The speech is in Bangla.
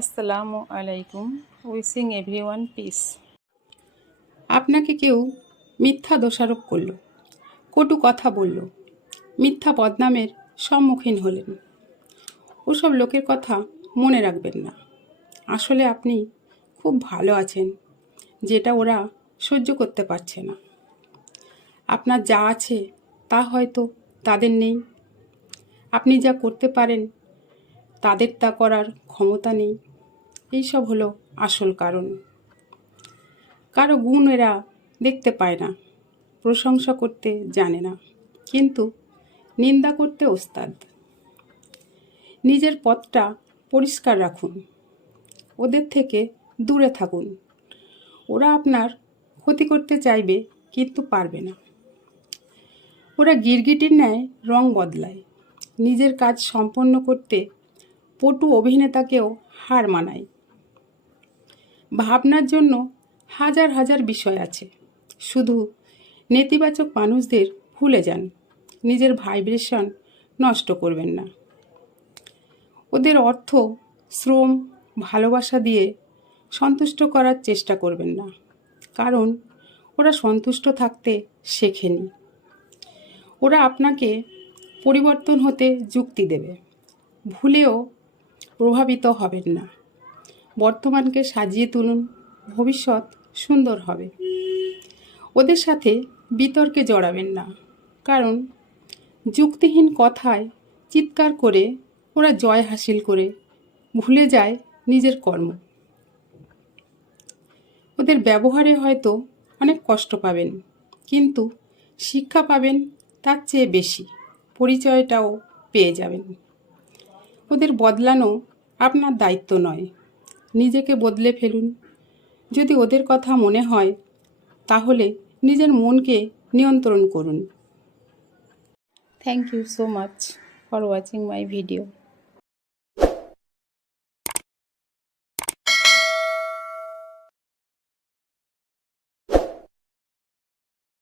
আসসালামু আলাইকুম। Wishing everyone piece. আপনাকে কেউ মিথ্যা দোষারোপ করল, কটু কথা বলল, মিথ্যা বদনামের সম্মুখীন হলেন। ওসব লোকের কথা মনে রাখবেন না। আসলে আপনি খুব ভালো আছেন, যেটা ওরা সহ্য করতে পারছে না। আপনার যা আছে তা হয়তো তাদের নেই। আপনি যা করতে পারেন তাদের তা করার ক্ষমতা নেই। এইসব হলো আসল কারণ। কারো গুণ এরা দেখতে পায় না, প্রশংসা করতে জানে না, কিন্তু নিন্দা করতে ওস্তাদ। নিজের পথটা পরিষ্কার রাখুন, ওদের থেকে দূরে থাকুন। ওরা আপনার ক্ষতি করতে চাইবে কিন্তু পারবে না। ওরা গিরগিটির ন্যায় রং বদলায়, নিজের কাজ সম্পন্ন করতে পটু অভিনেতাকেও হার মানায়। ভাবনার জন্য হাজার হাজার বিষয় আছে, শুধু নেতিবাচক মানুষদের ভুলে যান। নিজের ভাইব্রেশন নষ্ট করবেন না। ওদের অর্থ, শ্রম, ভালোবাসা দিয়ে সন্তুষ্ট করার চেষ্টা করবেন না, কারণ ওরা সন্তুষ্ট থাকতে শেখেনি। ওরা আপনাকে পরিবর্তন হতে যুক্তি দেবে, ভুলেও প্রভাবিত হবেন না। বর্তমানকে সাজিয়ে তুলুন, ভবিষ্যৎ সুন্দর হবে। ওদের সাথে বিতর্কে জড়াবেন না, কারণ যুক্তিহীন কথায় চিৎকার করে ওরা জয় হাসিল করে ভুলে যায় নিজের কর্ম। ওদের ব্যবহারে হয়তো অনেক কষ্ট পাবেন, কিন্তু শিক্ষা পাবেন তার চেয়ে বেশি, পরিচয়টাও পেয়ে যাবেন। ওদের বদলানো আপনার দায়িত্ব নয়, নিজেকে বদলে ফেলুন। যদি ওদের কথা মনে হয় তাহলে নিজের মনকে নিয়ন্ত্রণ করুন। Thank you so much for watching my video.